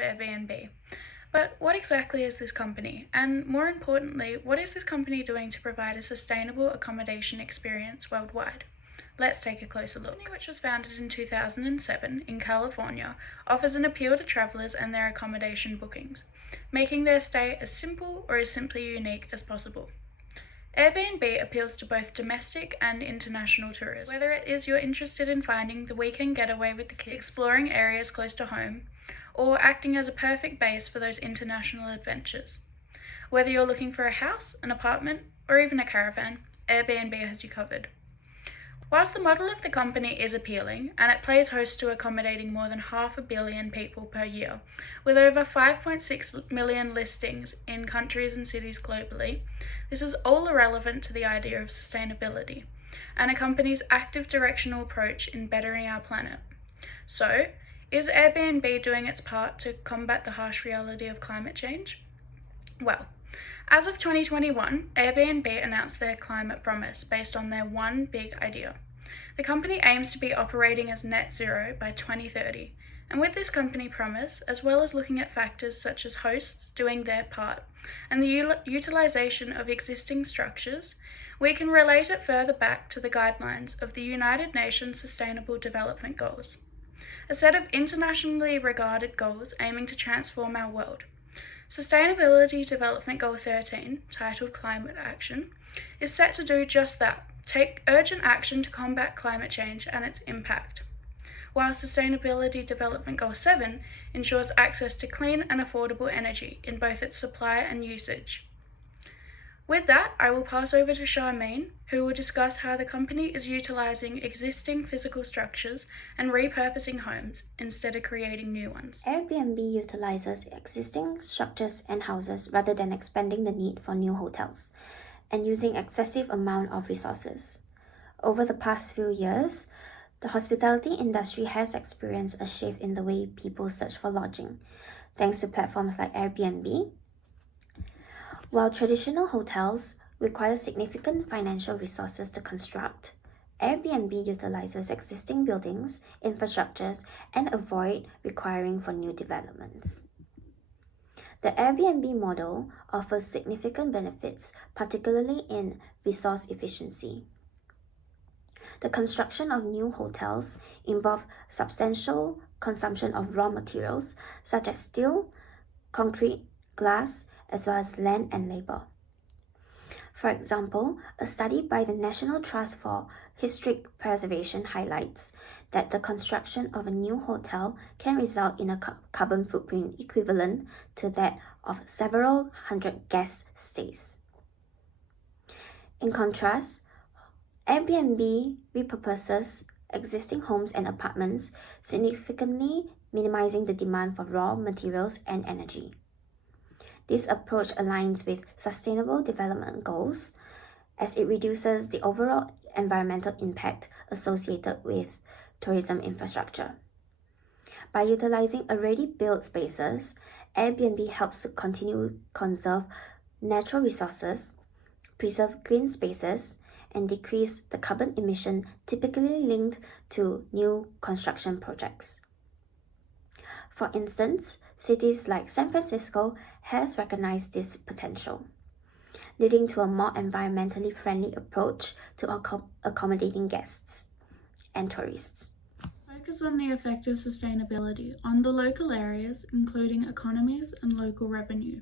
of Airbnb. But what exactly is this company? And more importantly, what is this company doing to provide a sustainable accommodation experience worldwide? Let's take a closer look. The company, which was founded in 2007 in California, offers an appeal to travelers and their accommodation bookings, making their stay as simple or as simply unique as possible. Airbnb appeals to both domestic and international tourists. Whether it is you're interested in finding the weekend getaway with the kids, exploring areas close to home, or acting as a perfect base for those international adventures. Whether you're looking for a house, an apartment, or even a caravan, Airbnb has you covered. Whilst the model of the company is appealing, and it plays host to accommodating more than 500 million people per year, with over 5.6 million listings in countries and cities globally, this is all irrelevant to the idea of sustainability, and a company's active directional approach in bettering our planet. So, is Airbnb doing its part to combat the harsh reality of climate change? Well, as of 2021, Airbnb announced their climate promise based on their one big idea. The company aims to be operating as net zero by 2030, and with this company promise, as well as looking at factors such as hosts doing their part and the utilization of existing structures, we can relate it further back to the guidelines of the United Nations Sustainable Development Goals, a set of internationally regarded goals aiming to transform our world. Sustainability Development Goal 13, titled Climate Action, is set to do just that, take urgent action to combat climate change and its impact, while Sustainability Development Goal 7 ensures access to clean and affordable energy in both its supply and usage. With that, I will pass over to Sharmaine, who will discuss how the company is utilizing existing physical structures and repurposing homes instead of creating new ones. Airbnb utilizes existing structures and houses rather than expanding the need for new hotels and using excessive amount of resources. Over the past few years, the hospitality industry has experienced a shift in the way people search for lodging, thanks to platforms like Airbnb. While traditional hotels require significant financial resources to construct, Airbnb utilizes existing buildings, infrastructures, and avoid requiring for new developments. The Airbnb model offers significant benefits, particularly in resource efficiency. The construction of new hotels involves substantial consumption of raw materials such as steel, concrete, glass, as well as land and labor. For example, a study by the National Trust for Historic Preservation highlights that the construction of a new hotel can result in a carbon footprint equivalent to that of several hundred guest stays. In contrast, Airbnb repurposes existing homes and apartments, significantly minimizing the demand for raw materials and energy. This approach aligns with sustainable development goals as it reduces the overall environmental impact associated with tourism infrastructure. By utilizing already built spaces, Airbnb helps to conserve natural resources, preserve green spaces, and decrease the carbon emission typically linked to new construction projects. For instance, cities like San Francisco has recognized this potential, leading to a more environmentally friendly approach to accommodating guests and tourists. Focus on the effect of sustainability on the local areas, including economies and local revenue.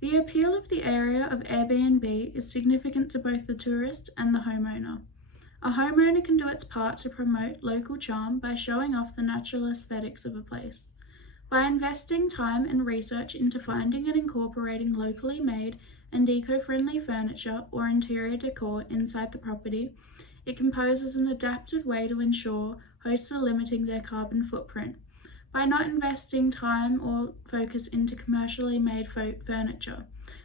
The appeal of the area of Airbnb is significant to both the tourist and the homeowner. A homeowner can do its part to promote local charm by showing off the natural aesthetics of a place. By investing time and research into finding and incorporating locally made and eco-friendly furniture or interior decor inside the property, it composes an adapted way to ensure hosts are limiting their carbon footprint by not investing time or focus into commercially made furniture,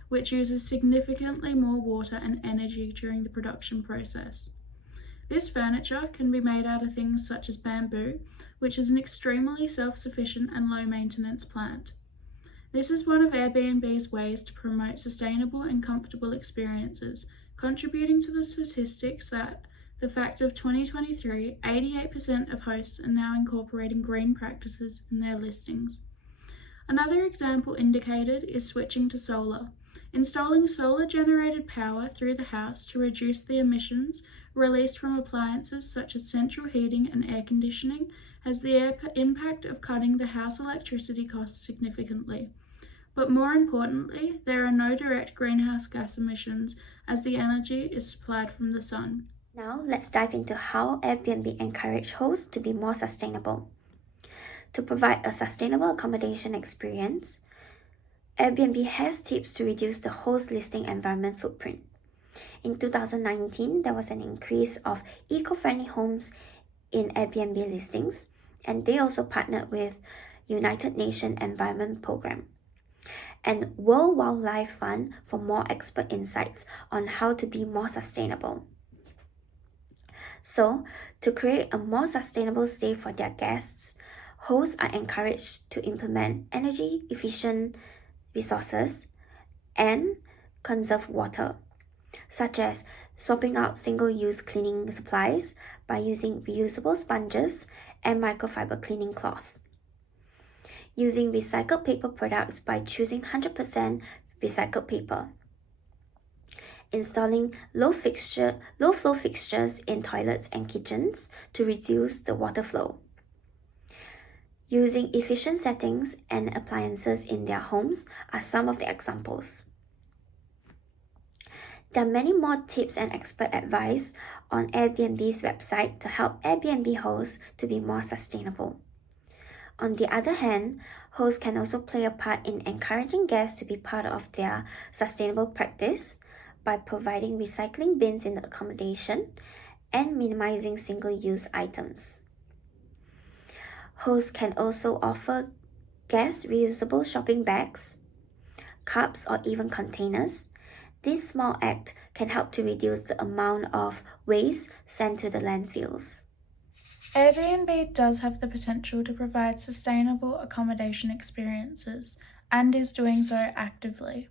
which uses significantly more water and energy during the production process. This furniture can be made out of things such as bamboo, which is an extremely self-sufficient and low-maintenance plant. This is one of Airbnb's ways to promote sustainable and comfortable experiences, contributing to the statistics that the fact of 2023, 88% of hosts are now incorporating green practices in their listings. Another example indicated is switching to solar. Installing solar-generated power through the house to reduce the emissions released from appliances such as central heating and air conditioning has the impact of cutting the house electricity costs significantly. But more importantly, there are no direct greenhouse gas emissions as the energy is supplied from the sun. Now, let's dive into how Airbnb encourages hosts to be more sustainable. To provide a sustainable accommodation experience, Airbnb has tips to reduce the host listing environment footprint. In 2019, there was an increase of eco-friendly homes in Airbnb listings, and they also partnered with United Nations Environment Programme and World Wildlife Fund for more expert insights on how to be more sustainable. So, to create a more sustainable stay for their guests, hosts are encouraged to implement energy-efficient resources and conserve water, such as swapping out single-use cleaning supplies by using reusable sponges and microfiber cleaning cloth, using recycled paper products by choosing 100% recycled paper, installing low-flow fixtures in toilets and kitchens to reduce the water flow, using efficient settings and appliances in their homes are some of the examples. There are many more tips and expert advice on Airbnb's website to help Airbnb hosts to be more sustainable. On the other hand, hosts can also play a part in encouraging guests to be part of their sustainable practice by providing recycling bins in the accommodation and minimizing single-use items. Hosts can also offer guests reusable shopping bags, cups, or even containers. This small act can help to reduce the amount of waste sent to the landfills. Airbnb does have the potential to provide sustainable accommodation experiences and is doing so actively.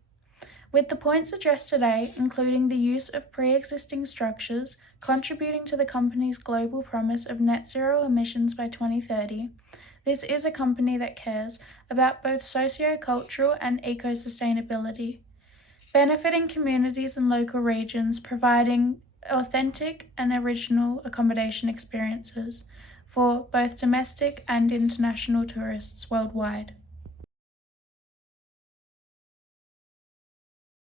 With the points addressed today, including the use of pre-existing structures contributing to the company's global promise of net zero emissions by 2030, this is a company that cares about both socio-cultural and eco-sustainability, benefiting communities and local regions, providing authentic and original accommodation experiences for both domestic and international tourists worldwide.